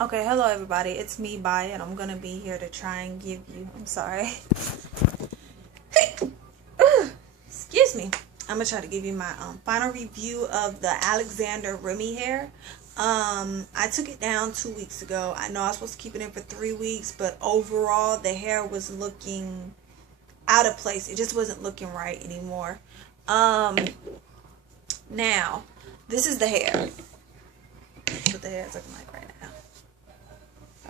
Okay, hello everybody. It's me, Baya, and I'm gonna be here to try and give you. I'm sorry. Excuse me. I'm gonna try to give you my final review of the Alexander Remy hair. I took it down 2 weeks ago. I know I was supposed to keep it in for 3 weeks, but overall the hair was looking out of place. It just wasn't looking right anymore. Um, Now this is the hair. That's what the hair is looking like right now.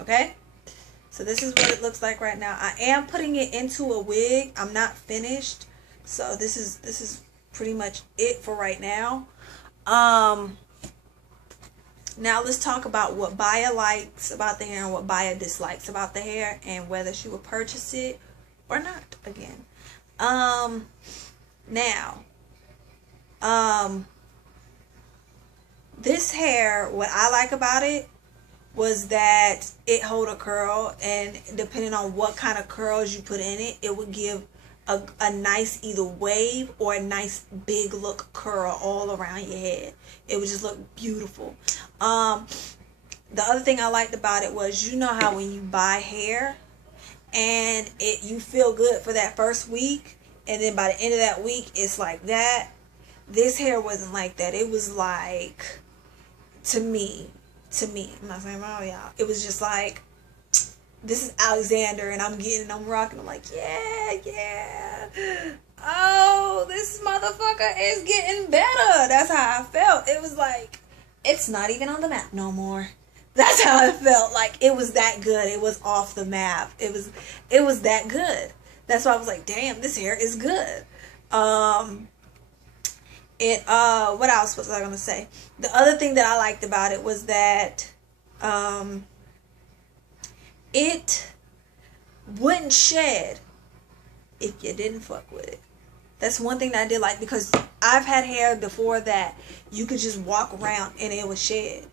Okay. So this is what it looks like right now. I am putting it into a wig. I'm not finished. So this is pretty much it for right now. Um Now let's talk about what Baya likes about the hair and what Baya dislikes about the hair and whether she will purchase it or not again. Um Now, um this hair, what I like about it was that it hold a curl, and depending on what kind of curls you put in it, it would give a nice either wave or a nice big look curl all around your head. It would just look beautiful. um the other thing I liked about it was, you know how when you buy hair and you feel good for that first week, and then by the end of that week it's like that. This hair wasn't like that. It was like, to me, I'm not saying about y'all, it was just like, this is Alexander, and I'm rocking. I'm like, yeah. Oh, this motherfucker is getting better. That's how I felt. It was like, it's not even on the map no more. That's how it felt. Like, it was that good. It was off the map. It was that good. That's why I was like, damn, this hair is good. What else was I gonna say? The other thing that I liked about it was that um it wouldn't shed if you didn't fuck with it. That's one thing that I did like, because I've had hair before that you could just walk around and it would shed.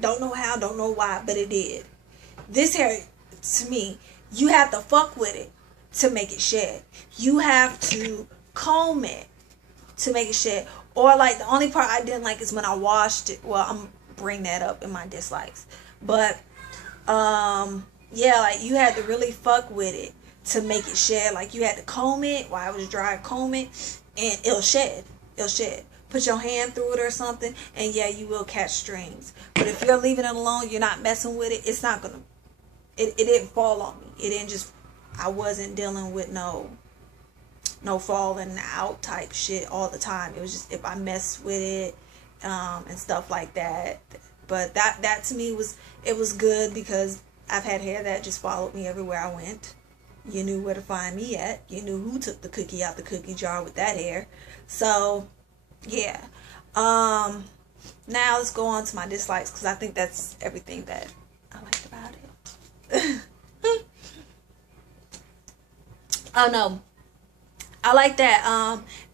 Don't know how, don't know why, but it did. This hair, to me, you have to fuck with it to make it shed. You have to comb it to make it shed. Or, like, the only part I didn't like is when I washed it. Well, I'm bring that up in my dislikes. But yeah, like, you had to really fuck with it to make it shed. Like, you had to comb it while it was dry, comb it, and it'll shed. Put your hand through it or something, and yeah, you will catch strings. But if you're leaving it alone, you're not messing with it, it's not gonna, it didn't fall on me. It didn't just, I wasn't dealing with no falling out type shit all the time. It was just if I messed with it, and stuff like that. But that to me was, it was good, because I've had hair that just followed me everywhere I went. You knew where to find me at. You knew who took the cookie out the cookie jar with that hair. So yeah. Now let's go on to my dislikes, because I think that's everything that I liked about it. Oh no, I like that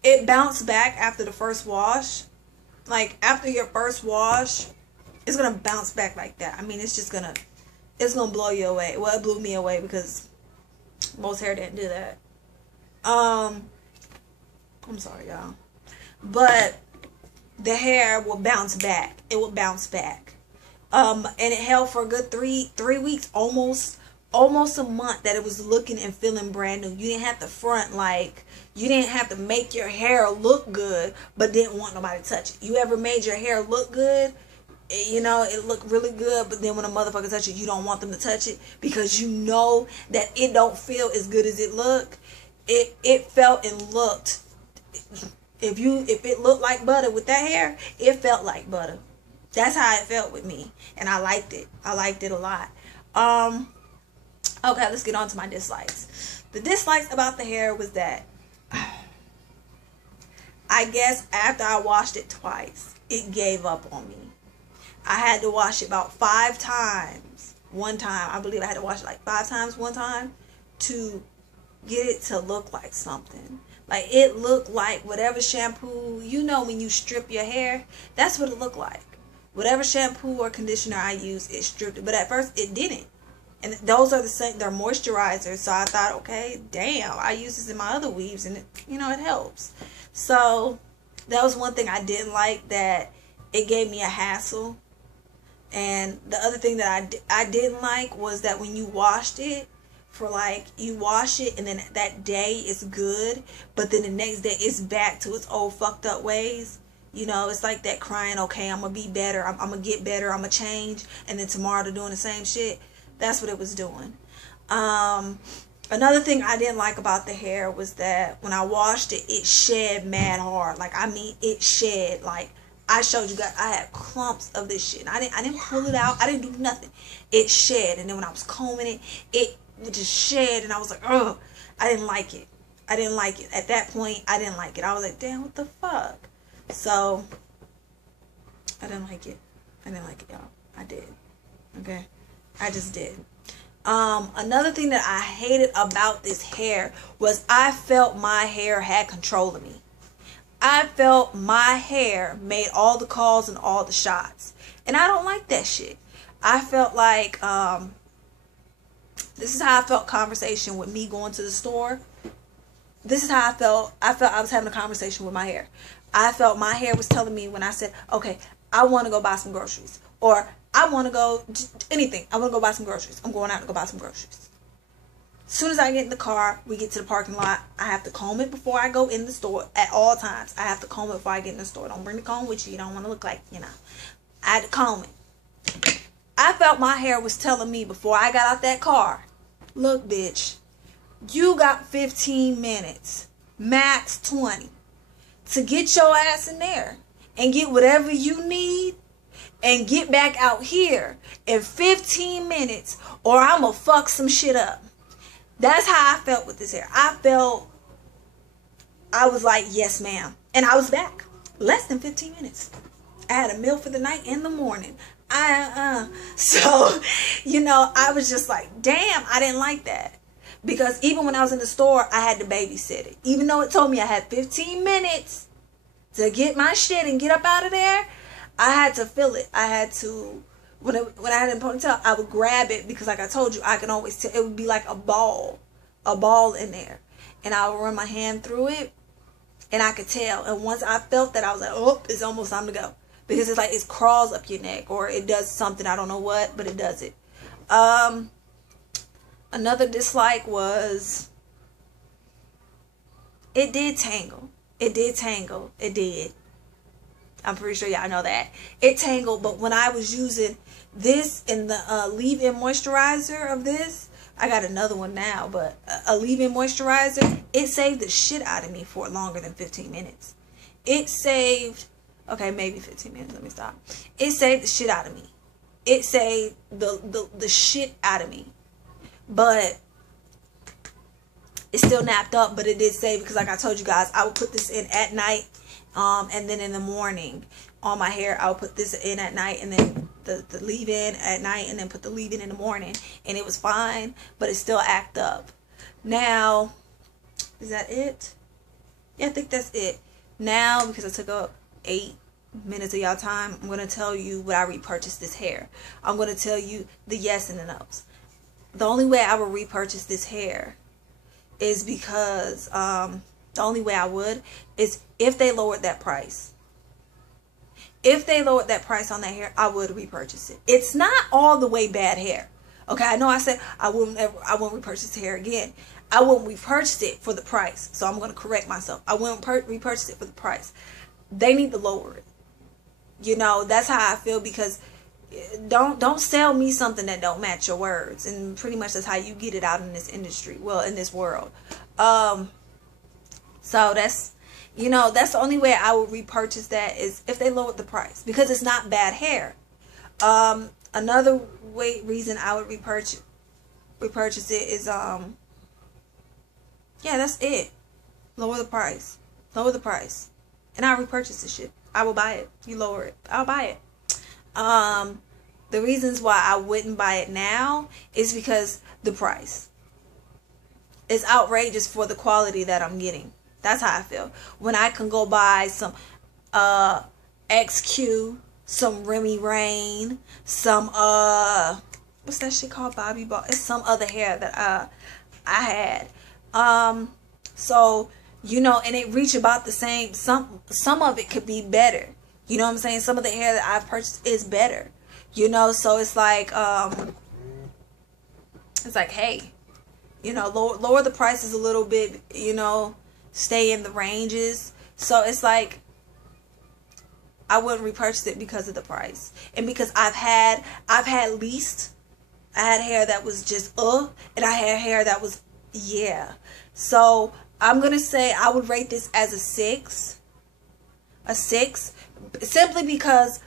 it bounced back after the first wash. Like, after your first wash, it's gonna bounce back like that. I mean, it's gonna blow you away. Well, it blew me away, because most hair didn't do that. Um, I'm sorry, y'all, but the hair will bounce back. It will bounce back. And it held for a good three weeks, almost a month, that it was looking and feeling brand new. You didn't have to front, like, you didn't have to make your hair look good but didn't want nobody to touch it. You ever made your hair look good? It looked really good, but then when a motherfucker touch it, you don't want them to touch it, because you know that it don't feel as good as it looked. It felt and looked, if it looked like butter with that hair, it felt like butter. That's how it felt with me, and I liked it. I liked it a lot. Okay, let's get on to my dislikes. The dislikes about the hair was that, I guess after I washed it twice, it gave up on me. I had to wash it about 5 times. One time, I believe I had to wash it like 5 times one time to get it to look like something. Like, it looked like whatever shampoo, when you strip your hair, that's what it looked like. Whatever shampoo or conditioner I used, it stripped it. But at first, it didn't. And those are the same, they're moisturizers. So I thought, okay, damn, I use this in my other weaves, and it helps. So that was one thing I didn't like, that it gave me a hassle And the other thing that I didn't like was that when you washed it, for like, you wash it and then that day is good, but then the next day it's back to its old fucked up ways. You know, it's like that crying, okay, I'm gonna be better, I'm gonna get better, I'm gonna change, and then tomorrow they're doing the same shit. That's what it was doing. Another thing I didn't like about the hair was that when I washed it, it shed mad hard. Like, I mean, it shed. Like, I showed you guys, I had clumps of this shit. I didn't pull it out. I didn't do nothing. It shed. And then when I was combing it, it would just shed. And I was like, oh, I didn't like it. I didn't like it. At that point, I didn't like it. I was like, damn, what the fuck? So, I didn't like it. I didn't like it, y'all. I did. Okay? I just did. Another thing that I hated about this hair was I felt my hair had control of me. I felt my hair made all the calls and all the shots. And I don't like that shit. I felt like, this is how I felt conversation with me going to the store. This is how I felt. I felt I was having a conversation with my hair. I felt my hair was telling me when I said, okay, I want to go buy some groceries. Or I want to go, anything. I want to go buy some groceries. I'm going out to go buy some groceries. As soon as I get in the car, we get to the parking lot. I have to comb it before I go in the store at all times. I have to comb it before I get in the store. Don't bring the comb with you. You don't want to look like, you know. I had to comb it. I felt my hair was telling me before I got out that car, look, bitch, you got 15 minutes, max 20, to get your ass in there and get whatever you need and get back out here in 15 minutes or I'm gonna fuck some shit up. That's how I felt with this hair. I was like, yes, ma'am. And I was back. Less than 15 minutes. I had a meal for the night and the morning. So, you know, I was just like, damn, I didn't like that. Because even when I was in the store, I had to babysit it. Even though it told me I had 15 minutes to get my shit and get up out of there, I had to feel it. I had to, when I had it in a ponytail, I would grab it because, like I told you, I can always tell. It would be like a ball in there. And I would run my hand through it, and I could tell. And once I felt that, I was like, oh, it's almost time to go. Because it's like it crawls up your neck, or it does something. I don't know what, but it does it. Another dislike was it did tangle. It did tangle. It did. I'm pretty sure y'all know that. It tangled, but when I was using this in the leave-in moisturizer of this, I got another one now, but a leave-in moisturizer, it saved the shit out of me for longer than 15 minutes. It saved, okay, maybe 15 minutes, let me stop. It saved the shit out of me. It saved the shit out of me. But it's still napped up, but it did save, because like I told you guys, I would put this in at night. And then in the morning on my hair, I would put this in at night, and then the leave-in at night, and then put the leave-in in the morning, and it was fine, but it still act up. Now, is that it? Yeah, I think that's it. Now, because I took up 8 minutes of y'all time, I'm going to tell you what I repurchased this hair. I'm going to tell you the yes and the no's. The only way I would repurchase this hair is because, the only way I would is if they lowered that price. If they lowered that price on that hair, I would repurchase it. It's not all the way bad hair. Okay, I know I said I won't repurchase the hair again. I won't repurchase it for the price. So I'm going to correct myself. I won't repurchase it for the price. They need to lower it. You know, that's how I feel, because don't sell me something that don't match your words. And pretty much that's how you get it out in this industry. Well, in this world. So that's, you know, that's the only way I would repurchase that, is if they lowered the price, because it's not bad hair. Another reason I would repurchase it is, yeah, that's it. Lower the price. Lower the price. And I'll repurchase this shit. I will buy it. You lower it, I'll buy it. The reasons why I wouldn't buy it now is because the price. It's outrageous for the quality that I'm getting. That's how I feel. When I can go buy some XQ, some Remi Rain, some what's that shit called? Bobby Ball. It's some other hair that I had. So, you know, and it reach about the same. Some of it could be better. You know what I'm saying? Some of the hair that I've purchased is better. you know. So it's like hey, you know, lower the prices a little bit, you know, stay in the ranges. So it's like I wouldn't repurchase it because of the price, and because I've had leased. I had hair that was just and I had hair that was yeah. So I'm gonna say I would rate this as a 6. A 6, simply because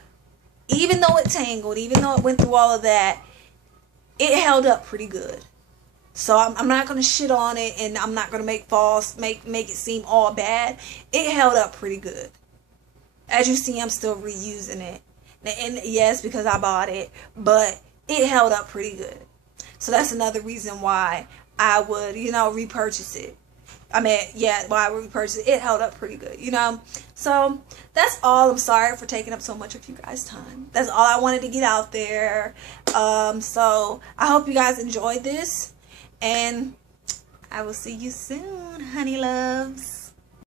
even though it tangled, even though it went through all of that, it held up pretty good. So I'm not gonna shit on it, and I'm not gonna make it seem all bad. It held up pretty good. As you see, I'm still reusing it, and yes, because I bought it, but it held up pretty good. So that's another reason why I would, you know, repurchase it. I mean, yeah, why I would repurchase it. It held up pretty good, you know. So that's all. I'm sorry for taking up so much of you guys' time. That's all I wanted to get out there. So I hope you guys enjoyed this, and I will see you soon, honey loves.